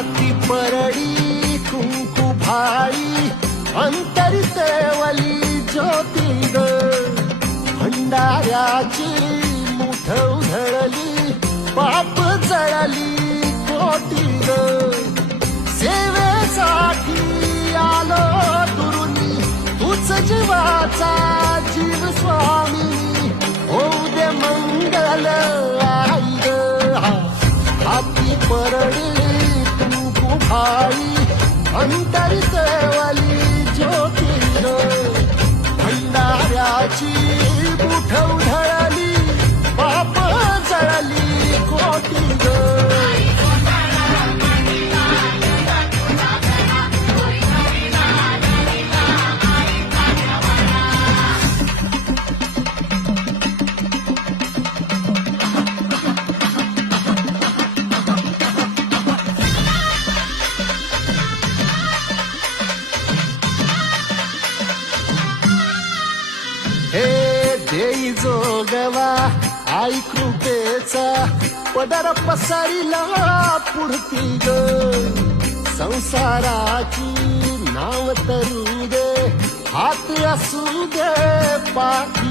हाती परडी कुंकू भाई अंतरी तेवली ज्योती भंडाऱ्याची मुठ उधळली पाप जळली कोटी आई भाई अंतरित वाली ज्योती भंडाऱ्याची जोगवा आई कृपेचा पदर पसरिला पुढती ग. संसाराची नाव तरू दे हात असू दे पाठी